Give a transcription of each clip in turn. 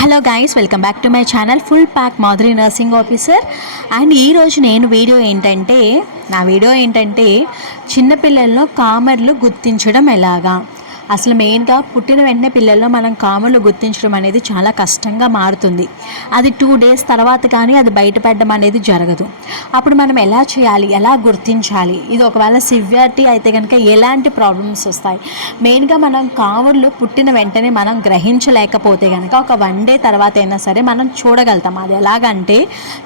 Hello guys welcome back to my channel full pack Madhuri nursing officer and ఈరోజు నేను video ఏంటంటే నా video ఏంటంటే చిన్నపిల్లల్లో కామర్లు గుర్తించడం ఎలాగా? అసలు మెయిన్గా పుట్టిన వెంటనే పిల్లల్లో మనం కాములు గుర్తించడం అనేది చాలా కష్టంగా మారుతుంది. అది టూ డేస్ తర్వాత కానీ అది బయటపడడం అనేది జరగదు. అప్పుడు మనం ఎలా చేయాలి? ఎలా గుర్తించాలి? ఇది ఒకవేళ సివియారిటీ అయితే కనుక ఎలాంటి ప్రాబ్లమ్స్ వస్తాయి? మెయిన్గా మనం కాములు పుట్టిన వెంటనే మనం గ్రహించలేకపోతే కనుక ఒక వన్ డే తర్వాత అయినా సరే మనం చూడగలుగుతాం. అది ఎలాగంటే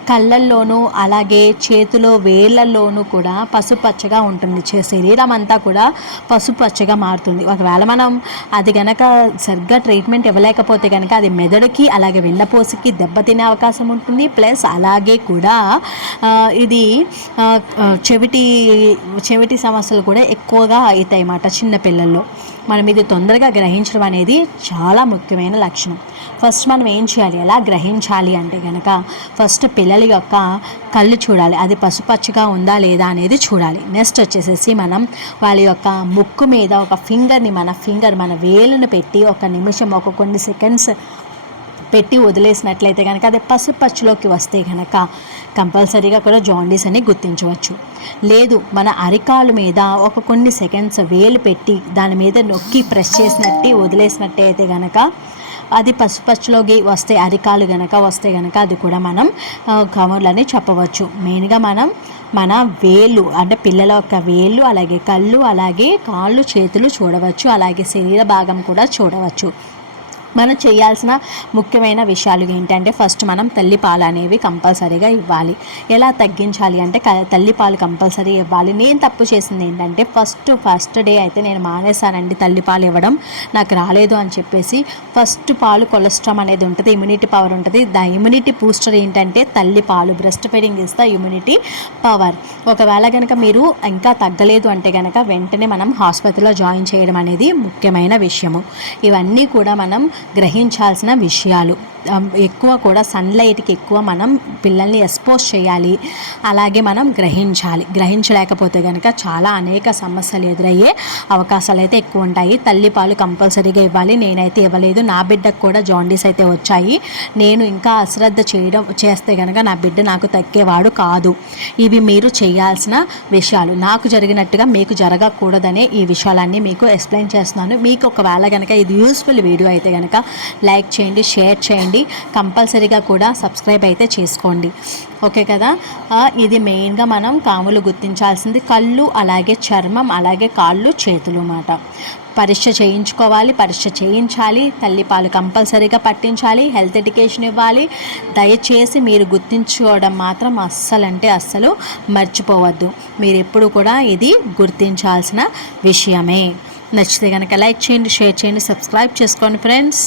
కళ్ళల్లోనూ అలాగే చేతిలో వేళ్ళలోనూ కూడా పసుపచ్చగా ఉంటుంది. చే- శరీరం అంతా కూడా పసుపచ్చగా మారుతుంది. ఒకవేళ మనం అది గనక సరిగ్గా ట్రీట్మెంట్ ఇవ్వలేకపోతే కనుక అది మెదడుకి అలాగే వెన్నపోసుకి దెబ్బతినే అవకాశం ఉంటుంది. ప్లస్ అలాగే కూడా ఇది చెవిటి చెవిటి సమస్యలు కూడా ఎక్కువగా అవుతాయి అన్నమాట చిన్నపిల్లల్లో మనం ఇది తొందరగా గ్రహించడం అనేది చాలా ముఖ్యమైన లక్షణం. ఫస్ట్ మనం ఏం చేయాలి? ఎలా గ్రహించాలి అంటే కనుక ఫస్ట్ పిల్లల యొక్క కళ్ళు చూడాలి. అది పసుపచ్చగా ఉందా లేదా అనేది చూడాలి. నెక్స్ట్ వచ్చేసేసి మనం వాళ్ళ యొక్క ముక్కు మీద ఒక ఫింగర్ని మన ఫింగర్ మన వేలును పెట్టి ఒక నిమిషం ఒక కొన్ని సెకండ్స్ పెట్టి వదిలేసినట్లయితే కనుక అది పసుపచ్చులోకి వస్తే కనుక కంపల్సరీగా కూడా జాండీస్ అని గుర్తించవచ్చు. లేదు మన అరికాలు మీద ఒక కొన్ని సెకండ్స్ వేలు పెట్టి దాని మీద నొక్కి ప్రెస్ చేసినట్టు వదిలేసినట్టే అయితే కనుక అది పసుపచ్చులోకి వస్తే అరికాలు గనక వస్తే గనక అది కూడా మనం కవర్లని చెప్పవచ్చు. మెయిన్గా మనం మన వేళ్ళు అంటే పిల్లల యొక్క వేళ్ళు అలాగే కళ్ళు అలాగే కాళ్ళు చేతులు చూడవచ్చు. అలాగే శరీర భాగం కూడా చూడవచ్చు. మనం చేయాల్సిన ముఖ్యమైన విషయాలు ఏంటంటే ఫస్ట్ మనం తల్లిపాలు అనేవి కంపల్సరీగా ఇవ్వాలి. ఎలా తగ్గించాలి అంటే క- తల్లిపాలు కంపల్సరీ ఇవ్వాలి. నేను తప్పు చేసింది ఏంటంటే ఫస్ట్ ఫస్ట్ డే అయితే నేను మానేశానండి తల్లిపాలు ఇవ్వడం. నాకు రాలేదు అని చెప్పేసి ఫస్ట్ పాలు కొలెస్ట్రామ్ అనేది ఉంటుంది ఇమ్యూనిటీ పవర్ ఉంటుంది. ద ఇమ్యూనిటీ బూస్టర్ ఏంటంటే తల్లిపాలు breast feeding is the immunity power ఒకవేళ కనుక మీరు ఇంకా తగ్గలేదు అంటే కనుక వెంటనే మనం హాస్పిటల్లో జాయిన్ చేయడం అనేది ముఖ్యమైన విషయము. ఇవన్నీ కూడా మనం గ్రహించాల్సిన విషయాలు. ఎక్కువ కూడా సన్లైట్కి ఎక్కువ మనం పిల్లల్ని ఎక్స్పోజ్ చేయాలి. అలాగే మనం గ్రహించాలి. గ్రహించలేకపోతే కనుక చాలా అనేక సమస్యలు ఎదురయ్యే అవకాశాలు అయితే ఎక్కువ ఉంటాయి తల్లిపాలు కంపల్సరీగా ఇవ్వాలి. నేనైతే ఇవ్వలేదు. నా బిడ్డకు కూడా జాండీస్ అయితే వచ్చాయి. నేను ఇంకా అశ్రద్ధ చేయడం చేస్తే కనుక నా బిడ్డ నాకు తగ్గేవాడు కాదు. ఇవి మీరు చేయాల్సిన విషయాలు. నాకు జరిగినట్టుగా మీకు జరగకూడదనే ఈ విషయాలన్నీ మీకు ఎక్స్ప్లెయిన్ చేస్తున్నాను. మీకు ఒకవేళ కనుక ఇది యూస్ఫుల్ వీడియో అయితే కనుక లైక్ చేయండి షేర్ చేయండి. కంపల్సరీగా కూడా సబ్స్క్రైబ్ అయితే చేసుకోండి. ఓకే కదా? ఇది మెయిన్గా మనం కాములు గుర్తించాల్సింది కళ్ళు అలాగే చర్మం అలాగే కాళ్ళు చేతులు మాట పరీక్ష చేయించుకోవాలి పరీక్ష చేయించాలి తల్లిపాలు కంపల్సరీగా పట్టించాలి హెల్త్ ఎడ్యుకేషన్ ఇవ్వాలి. దయచేసి మీరు గుర్తించుకోవడం మాత్రం అస్సలు అంటే అస్సలు మర్చిపోవద్దు. మీరు ఎప్పుడు కూడా ఇది గుర్తించాల్సిన విషయమే. నచ్చితే కనుక లైక్ చేయండి షేర్ చేయండి సబ్స్క్రైబ్ చేసుకోండి ఫ్రెండ్స్.